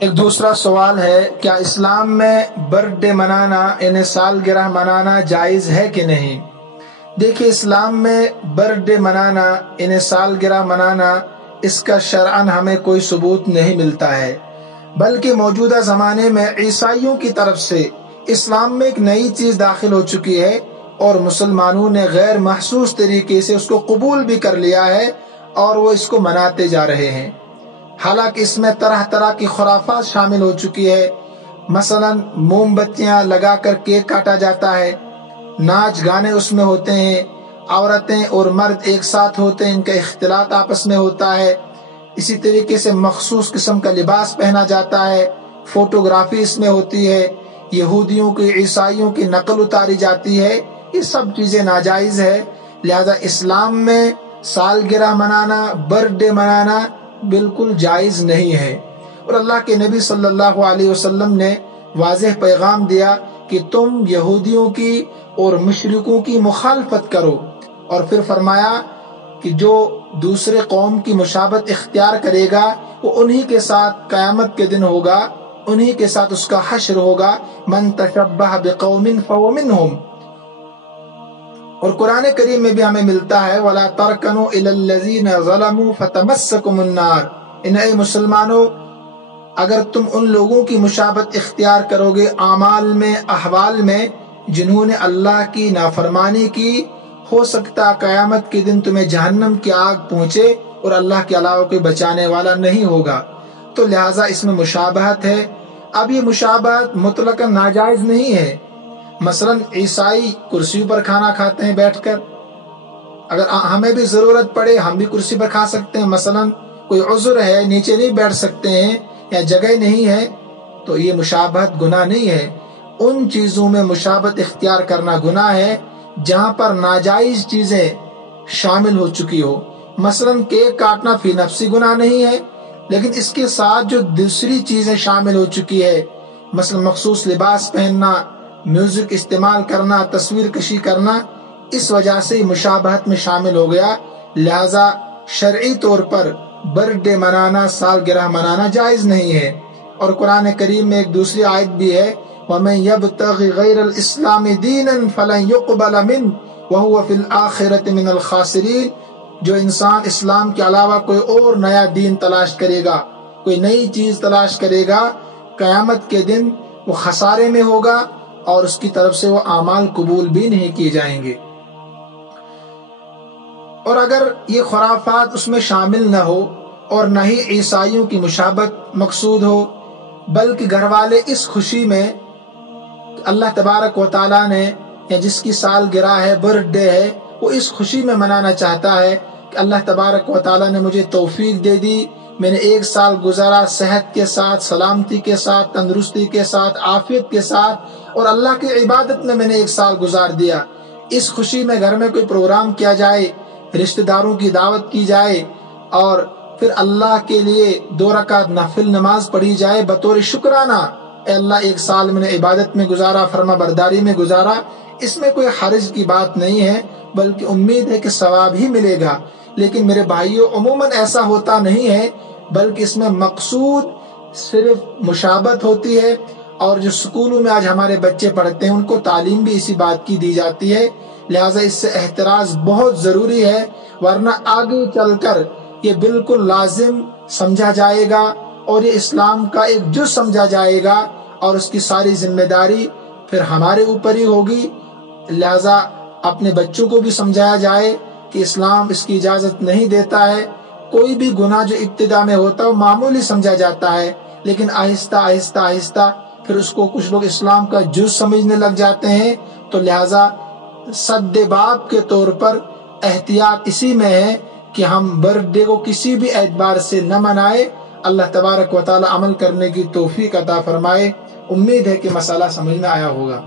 ایک دوسرا سوال ہے، کیا اسلام میں برتھ ڈے منانا یعنی سالگرہ منانا جائز ہے کہ نہیں؟ دیکھیے، اسلام میں برتھ ڈے منانا یعنی سالگرہ منانا اس کا شرعاً ہمیں کوئی ثبوت نہیں ملتا ہے، بلکہ موجودہ زمانے میں عیسائیوں کی طرف سے اسلام میں ایک نئی چیز داخل ہو چکی ہے اور مسلمانوں نے غیر محسوس طریقے سے اس کو قبول بھی کر لیا ہے اور وہ اس کو مناتے جا رہے ہیں۔ حالانکہ اس میں طرح طرح کی خرافات شامل ہو چکی ہے۔ مثلا موم بتیاں لگا کر کیک کاٹا جاتا ہے، ناچ گانے اس میں ہوتے ہیں، عورتیں اور مرد ایک ساتھ ہوتے ہیں، ان کا اختلاط آپس میں ہوتا ہے، اسی طریقے سے مخصوص قسم کا لباس پہنا جاتا ہے، فوٹوگرافی اس میں ہوتی ہے، یہودیوں کی عیسائیوں کی نقل اتاری جاتی ہے۔ یہ سب چیزیں ناجائز ہے، لہذا اسلام میں سالگرہ منانا، برتھ ڈے منانا بالکل جائز نہیں ہے۔ اور اللہ کے نبی صلی اللہ علیہ وسلم نے واضح پیغام دیا کہ تم یہودیوں کی اور مشرکوں کی مخالفت کرو، اور پھر فرمایا کہ جو دوسرے قوم کی مشابہت اختیار کرے گا وہ انہی کے ساتھ قیامت کے دن ہوگا، انہی کے ساتھ اس کا حشر ہوگا۔ من تشبہ بقوم فہو منہم۔ اور قرآن کریم میں بھی ہمیں ملتا ہے وَلَا تَرْكَنُوا إِلَى الَّذِينَ ظَلَمُوا فَتَمَسَّكُمُ النَّارُ۔ اے مسلمانوں، اگر تم ان لوگوں کی مشابہت اختیار کرو گے اعمال میں، احوال میں، جنہوں نے اللہ کی نافرمانی کی، ہو سکتا قیامت کے دن تمہیں جہنم کی آگ پہنچے اور اللہ کے علاوہ کوئی بچانے والا نہیں ہوگا۔ تو لہٰذا اس میں مشابہت ہے۔ اب یہ مشابہت مطلقاً ناجائز نہیں ہے۔ مثلا عیسائی کرسی پر کھانا کھاتے ہیں بیٹھ کر، اگر ہمیں بھی ضرورت پڑے ہم بھی کرسی پر کھا سکتے ہیں۔ مثلا کوئی عذر ہے، نیچے نہیں بیٹھ سکتے ہیں یا جگہ نہیں ہے، تو یہ مشابہت گناہ نہیں ہے۔ ان چیزوں میں مشابہت اختیار کرنا گناہ ہے جہاں پر ناجائز چیزیں شامل ہو چکی ہو۔ مثلا کیک کاٹنا فی نفسی گناہ نہیں ہے، لیکن اس کے ساتھ جو دوسری چیزیں شامل ہو چکی ہے، مثلا مخصوص لباس پہننا، میوزک استعمال کرنا، تصویر کشی کرنا، اس وجہ سے مشابہت میں شامل ہو گیا، لہذا شرعی طور پر برتھ ڈے منانا، سالگرہ منانا جائز نہیں ہے۔ اور قرآن کریم میں ایک دوسری آیت بھی ہے وَمَن يَبْتَغِ غَيْرَ الْإِسْلَامِ دِينًا فَلَن يُقْبَلَ مِنْهُ وَهُوَ فِي الْآخِرَةِ مِنَ الْخَاسِرِينَ۔ جو انسان اسلام کے علاوہ کوئی اور نیا دین تلاش کرے گا، کوئی نئی چیز تلاش کرے گا، قیامت کے دن وہ خسارے میں ہوگا اور اس کی طرف سے وہ اعمال قبول بھی نہیں کیے جائیں گے۔ اور اگر یہ خرافات اس میں شامل نہ ہو اور نہ ہی عیسائیوں کی مشابہت مقصود ہو، بلکہ گھر والے اس خوشی میں اللہ تبارک و تعالیٰ نے یا جس کی سالگرہ ہے، برتھ ڈے ہے، وہ اس خوشی میں منانا چاہتا ہے کہ اللہ تبارک و تعالیٰ نے مجھے توفیق دے دی، میں نے ایک سال گزارا صحت کے ساتھ، سلامتی کے ساتھ، تندرستی کے ساتھ، عافیت کے ساتھ، اور اللہ کی عبادت میں نے ایک سال گزار دیا۔ اس خوشی میں گھر میں کوئی پروگرام کیا جائے، رشتہ داروں کی دعوت کی جائے اور پھر اللہ کے لیے 2 رکعت نفل نماز پڑھی جائے بطور شکرانہ، اے اللہ ایک سال میں نے عبادت میں گزارا، فرما برداری میں گزارا، اس میں کوئی حرج کی بات نہیں ہے، بلکہ امید ہے کہ ثواب ہی ملے گا۔ لیکن میرے بھائیوں، عموماً ایسا ہوتا نہیں ہے، بلکہ اس میں مقصود صرف مشابہت ہوتی ہے۔ اور جو سکولوں میں آج ہمارے بچے پڑھتے ہیں ان کو تعلیم بھی اسی بات کی دی جاتی ہے، لہٰذا اس سے احتراز بہت ضروری ہے، ورنہ آگے چل کر یہ بالکل لازم سمجھا جائے گا اور یہ اسلام کا ایک جز سمجھا جائے گا اور اس کی ساری ذمہ داری پھر ہمارے اوپر ہی ہوگی۔ لہٰذا اپنے بچوں کو بھی سمجھایا جائے کہ اسلام اس کی اجازت نہیں دیتا ہے۔ کوئی بھی گناہ جو ابتدا میں ہوتا ہے وہ معمولی سمجھا جاتا ہے، لیکن آہستہ آہستہ آہستہ پھر اس کو کچھ لوگ اسلام کا جز سمجھنے لگ جاتے ہیں۔ تو لہٰذا سد باب کے طور پر احتیاط اسی میں ہے کہ ہم برتھ ڈے کو کسی بھی اعتبار سے نہ منائے۔ اللہ تبارک و تعالی عمل کرنے کی توفیق عطا فرمائے۔ امید ہے کہ مسئلہ سمجھ میں آیا ہوگا۔